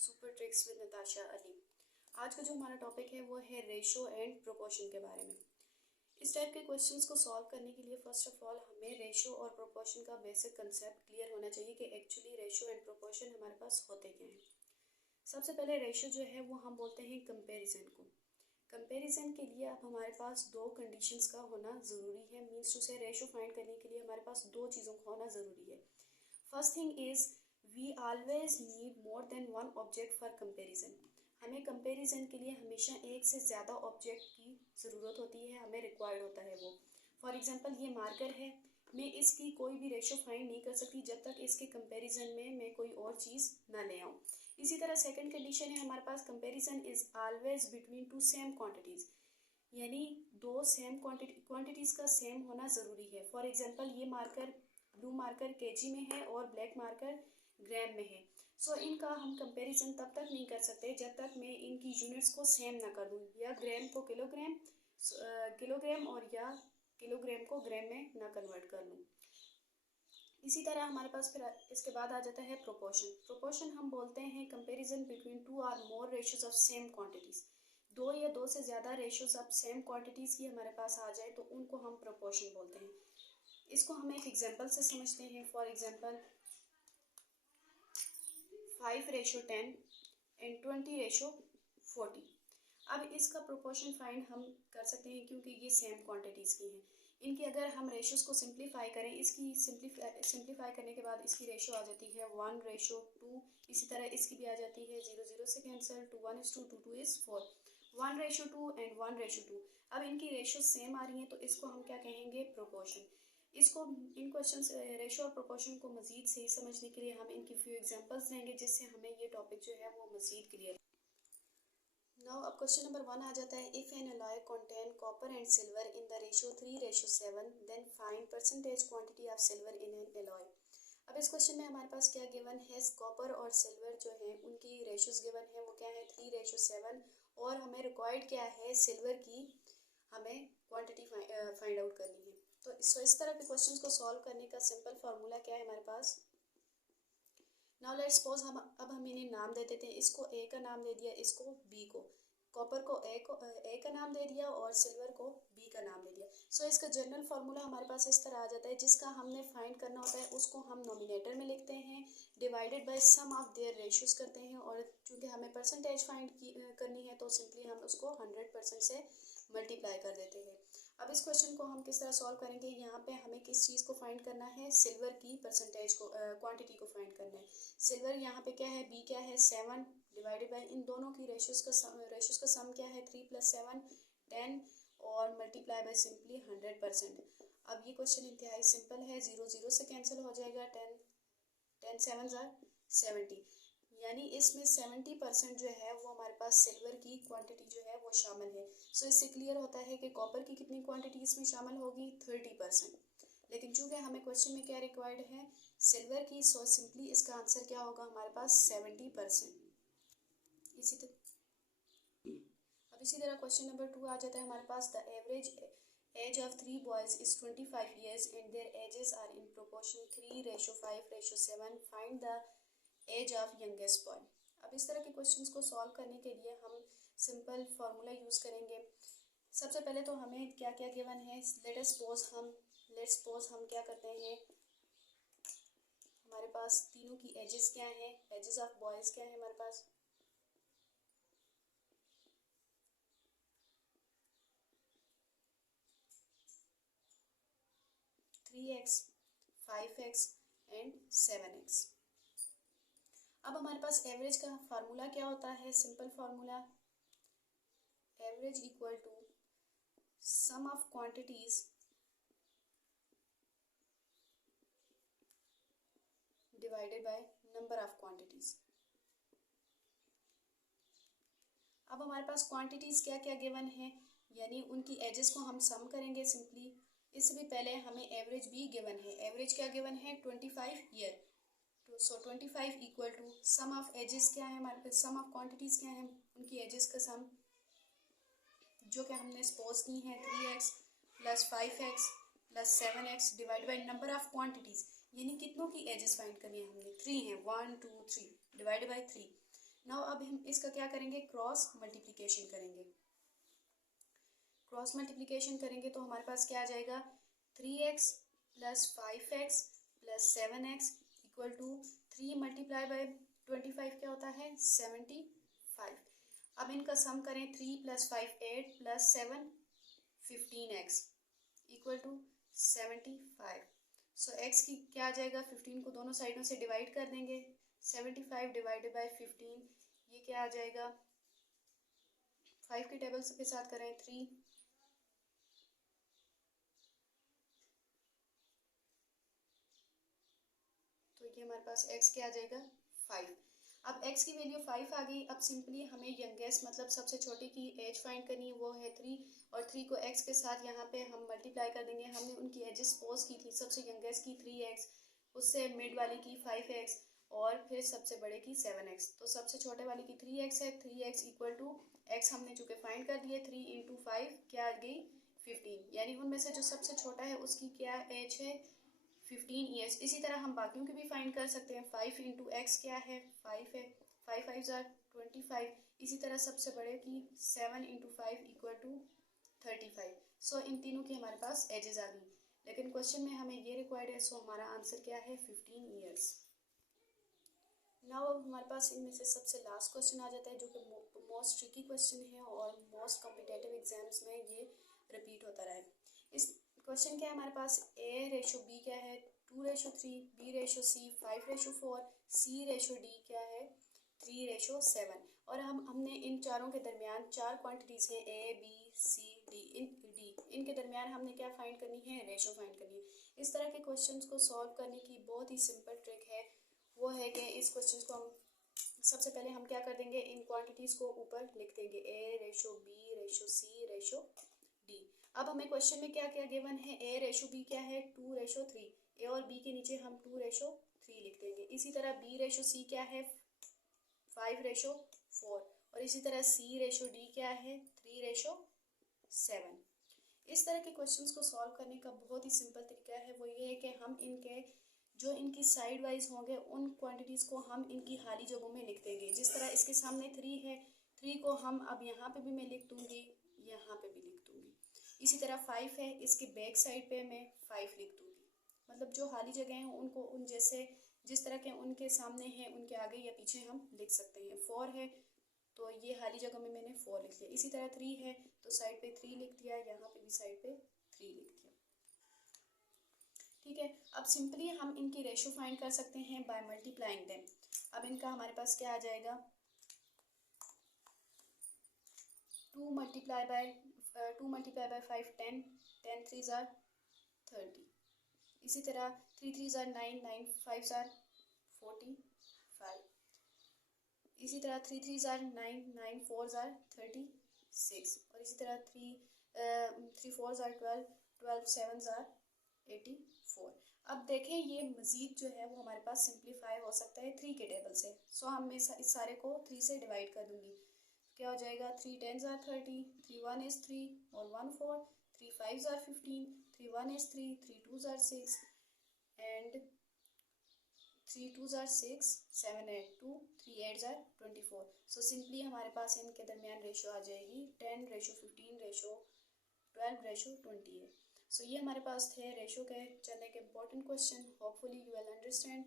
Super tricks with Natasha Ali. आज का जो हमारा टॉपिक है वो है रेशो एंड प्रोपोर्शन के बारे में। इस टाइप के क्वेश्चंस को सॉल्व करने के लिए फर्स्ट ऑफ ऑल हमें रेशो और प्रोपोर्शन का बेसिक कंसेप्ट क्लियर होना चाहिए कि एक्चुअली रेशो एंड प्रोपोर्शन हमारे पास होते क्या हैं। सबसे पहले रेशो जो है वो हम बोलते हैं कंपैरिजन को। कंपैरिजन के लिए अब हमारे पास दो कंडीशंस का होना ज़रूरी है। मीन्स टू से रेशो फाइंड करने के लिए हमारे पास दो चीज़ों का होना ज़रूरी है। First thing is we always need more than one object for comparison. हमें कंपैरिजन के लिए हमेशा एक से ज़्यादा ऑब्जेक्ट की ज़रूरत होती है, हमें रिक्वायर्ड होता है वो। फॉर एग्जांपल ये मार्कर है, मैं इसकी कोई भी रेशो फाइंड नहीं कर सकती जब तक इसके कंपैरिजन में मैं कोई और चीज़ ना ले आऊँ। इसी तरह सेकंड कंडीशन है हमारे पास, comparison is always between two same quantities, यानी दो सेम क्वांटिटीज़ का सेम होना ज़रूरी है। फॉर एग्जांपल ये मार्कर ब्लू मार्कर केजी में है और ब्लैक मार्कर ग्राम में है। सो इनका हम कंपैरिजन तब तक नहीं कर सकते जब तक मैं इनकी यूनिट्स को सेम ना कर दूँ, या ग्राम को किलोग्राम और या किलोग्राम को ग्राम में ना कन्वर्ट कर लूँ। इसी तरह हमारे पास फिर इसके बाद आ जाता है प्रोपोर्शन। प्रोपोर्शन हम बोलते हैं comparison between two or more ratios of same quantities. दो या दो से ज़्यादा रेशियोज ऑफ सेम क्वांटिटीज़ की हमारे पास आ जाए तो उनको हम प्रोपोर्शन बोलते हैं। इसको हम एक एग्जांपल से समझते हैं। For example 5:10 and 20:40। अब इसका प्रोपोर्शन फाइंड हम कर सकते हैं क्योंकि ये सेम क्वांटिटीज़ की हैं। इनकी अगर हम रेशियोज़ को सिंप्लीफाई करें, इसकी सिंप्लीफाई करने के बाद इसकी रेशो आ जाती है 1:2। इसी तरह इसकी भी आ जाती है 0 से कैंसिल, 2:2 1:4, 1:2 अब इनकी रेशो सेम आ रही हैं तो इसको हम क्या कहेंगे, प्रोपोर्शन। इसको इन क्वेश्चन रेशो और प्रोपोर्शन को मज़ीद सही समझने के लिए हम इनकी फ्यू एग्जांपल्स लेंगे जिससे हमें ये टॉपिक जो है वो मज़ीद क्लियर। नाउ अब क्वेश्चन नंबर 1 आ जाता है, if an alloy contain copper and silver in the ratio 3:7 then find percentage quantity of silver in an alloy. अब इस क्वेश्चन में हमारे पास क्या गिवन है, कॉपर और सिल्वर जो है उनकी रेशोज गिवन है, वो क्या है 3:7, और हमें रिक्वायर्ड क्या है, सिल्वर की हमें क्वांटिटी फाइंड आउट करनी है। तो इस तरह के क्वेश्चंस को सॉल्व करने का सिंपल फार्मूला क्या है हमारे पास। नाउ लेट्स सपोज हम इन्हें नाम दे देते हैं। इसको ए का नाम दे दिया, इसको बी को, कॉपर को ए का नाम दे दिया और सिल्वर को बी का नाम दे दिया। सो इसका जनरल फार्मूला हमारे पास इस तरह आ जाता है, जिसका हमने फाइंड करना होता है उसको हम नोमिनेटर में लिखते हैं, divided by sum of their ratios करते हैं, और चूँकि हमें परसेंटेज फाइंड करनी है तो सिंपली हम उसको 100% से मल्टीप्लाई कर देते हैं। अब इस क्वेश्चन को हम किस तरह सॉल्व करेंगे, यहाँ पे हमें किस चीज़ को फाइंड करना है, सिल्वर की परसेंटेज को क्वांटिटी को फाइंड करना है। सिल्वर यहाँ पे क्या है, बी क्या है 7, डिवाइडेड बाय इन दोनों की रेशियोज का सम क्या है 3 + 7 10, और मल्टीप्लाई बाय सिंपली 100%। अब ये क्वेश्चन इंतहाई सिंपल है, 0 से कैंसिल हो जाएगा, 10 7 = 70, यानी इसमें 70% जो है वो हमारे पास सिल्वर की क्वांटिटी जो है वो शामिल है। सो इससे क्लियर होता है कि कॉपर की कितनी क्वांटिटी इसमें शामिल होगी, 30%। लेकिन चूँकि हमें क्वेश्चन में क्या रिक्वायर्ड है, सिल्वर की, सो सिंपली इसका आंसर क्या होगा हमारे पास 70%। इसी तरह क्वेश्चन नंबर 2 आ जाता है हमारे पास, the average age of 3 boys is 25 years and their ages are in proportion 3:5:7, find the age of youngest boy. अब इस तरह के क्वेश्चंस को सॉल्व करने के लिए हम सिंपल फार्मूला यूज़ करेंगे। सबसे पहले तो हमें क्या क्या गिवन है, लेट्स सपोज हम क्या करते हैं, हमारे पास तीनों की एजेस क्या हैं, एजेस ऑफ बॉयज़ क्या है हमारे पास, three x 5x and 7x। अब हमारे पास एवरेज का फार्मूला क्या होता है, simple formula, average equal to sum of quantities divided by number of quantities. अब हमारे पास क्वांटिटीज क्या क्या गिवन है, यानी उनकी एजेस को हम सम करेंगे सिंपली। इससे भी पहले हमें एवरेज भी गिवन है, एवरेज क्या गिवन है 25 year, so 25 equal to sum of ages क्या है हमारे पास, सम ऑफ क्वांटिटीज क्या है, उनकी एजेस का सम जो कि हमने सपोज की है 3x + 5x + 7x divide by number of quantities, यानी कितनों की एजेस फाइंड करनी है हमने, 3 है, 1 2 3 डिवाइड बाई 3। नाउ अब हम इसका क्या करेंगे, क्रॉस मल्टीप्लिकेशन करेंगे। क्रॉस मल्टीप्लिकेशन करेंगे तो हमारे पास क्या आ जाएगा, 3x plus 5x plus 7x equal to 3 multiply by 25 क्या होता है, 75। अब इनका सम करें, 3 plus 5 8 plus 7 15x equal to 75। So x की क्या आ जाएगा, 15 को दोनों साइडों से डिवाइड कर देंगे, 75 डिवाइडेड बाय 15 ये क्या आ जाएगा, 5 के टेबल्स के साथ करें 3, तो ये हमारे पास x क्या आ जाएगा, 5। अब x की वैल्यू 5 आ गई। अब सिंपली हमें यंगेस्ट मतलब सबसे छोटे की एज फाइंड करनी है, वो है 3, और 3 को x के साथ यहाँ पे हम मल्टीप्लाई कर देंगे। हमने उनकी एजेस पोज की थी, सबसे यंगेस्ट की 3x, उससे मिड वाली की 5x और फिर सबसे बड़े की 7x। तो सबसे छोटे वाली की 3x है, 3x इक्वल टू x हमने चूँकि फाइंड कर दिए, 3 इंटू 5 क्या आ गई, 15। यानी उनमें से जो सबसे छोटा है उसकी क्या एज है, 15 ईयर्स। इसी तरह हम बाकियों की भी फाइंड कर सकते हैं, 5 इंटू एक्स क्या है, 5 है, 5 5 ज़ार 25। इसी तरह सबसे बड़े की 7 इंटू 5 इक्वल टू 35। सो इन तीनों की हमारे पास एजेस आ गई, लेकिन क्वेश्चन में हमें ये रिक्वायर्ड है, सो हमारा आंसर क्या है, 15 ईयर्स। नाउ अब हमारे पास इनमें से सबसे लास्ट क्वेश्चन आ जाता है, जो कि मोस्ट ट्रिकी क्वेश्चन है और मोस्ट कॉम्पिटेटिव एग्जाम्स में ये रिपीट होता रहा है। इस क्वेश्चन क्या है हमारे पास, a रेशो b क्या है, 2 ratio 3, b ratio c 5 ratio 4, c ratio d क्या है, 3 रेशो 7। और हमने इन चारों के दरमियान 4 क्वांटिटीज़ हैं, a b c d, इनके दरमियान हमने क्या फाइंड करनी है, रेशो फाइंड करनी है। इस तरह के क्वेश्चंस को सॉल्व करने की बहुत ही सिंपल ट्रिक है, वो है कि इस क्वेश्चन को हम सबसे पहले हम क्या कर देंगे, इन क्वांटिटीज़ को ऊपर लिख देंगे, a ratio b ratio c ratio d। अब हमें क्वेश्चन में क्या क्या गिवन है, a रेशो b क्या है, 2 रेशो 3, a और b के नीचे हम 2 रेशो 3 लिख देंगे। इसी तरह b रेशो c क्या है, 5 रेशो 4, और इसी तरह c रेशो d क्या है, 3 रेशो 7। इस तरह के क्वेश्चंस को सॉल्व करने का बहुत ही सिंपल तरीका है, वो ये है कि हम इनके जो इनकी साइड वाइज होंगे उन क्वांटिटीज़ को हम इनकी खाली जगहों में लिख देंगे। जिस तरह इसके सामने 3 है, 3 को हम अब यहाँ पे भी मैं लिख दूँगी, यहाँ पे भी लिख दूँगी। इसी तरह 5 है, इसके बैक साइड पे मैं 5 लिख दूँगी। मतलब जो खाली जगह हैं उनको उन जैसे जिस तरह के उनके सामने हैं उनके आगे या पीछे हम लिख सकते हैं। 4 है तो ये खाली जगह में मैंने 4 लिख दिया। इसी तरह 3 है तो साइड पे 3 लिख दिया, यहाँ पे भी साइड पे 3 लिख दिया। ठीक है, अब सिंपली हम इनकी रेशो फाइंड कर सकते हैं बाय मल्टीप्लाइंग देम। अब इनका हमारे पास क्या आ जाएगा, 2 मल्टीप्लाई बाय 5 10, 10 3 ज़ार 30। इसी तरह 3 3 ज़ार 9, 9 5 ज़ार 45। इसी तरह 3 3 ज़ार 9, 9 4 ज़ार 36, और इसी तरह 3 4 ज़ार 12, 12 7 ज़ार 84। अब देखें ये मज़ीद जो है वो हमारे पास सिंप्लीफाई हो सकता है 3 के टेबल से। सो हम इस सारे को 3 से डिवाइड कर दूंगी, क्या हो जाएगा, 3 10 ज़ार 30, 3 1 is 3 और 1 4, 3 5 ज़ार 15, 3 1 is 3, 3 2 ज़ार 6 एंड 3 2 ज़ार 6, 7 8 2, 3 8 ज़ार 24। सो सिंपली हमारे पास इनके दरमियान रेशो आ जाएगी 10 रेशो 15 रेशो 12 रेशो 20 है। सो ये हमारे पास थे रेशो के चलने के important question. Hopefully you will understand.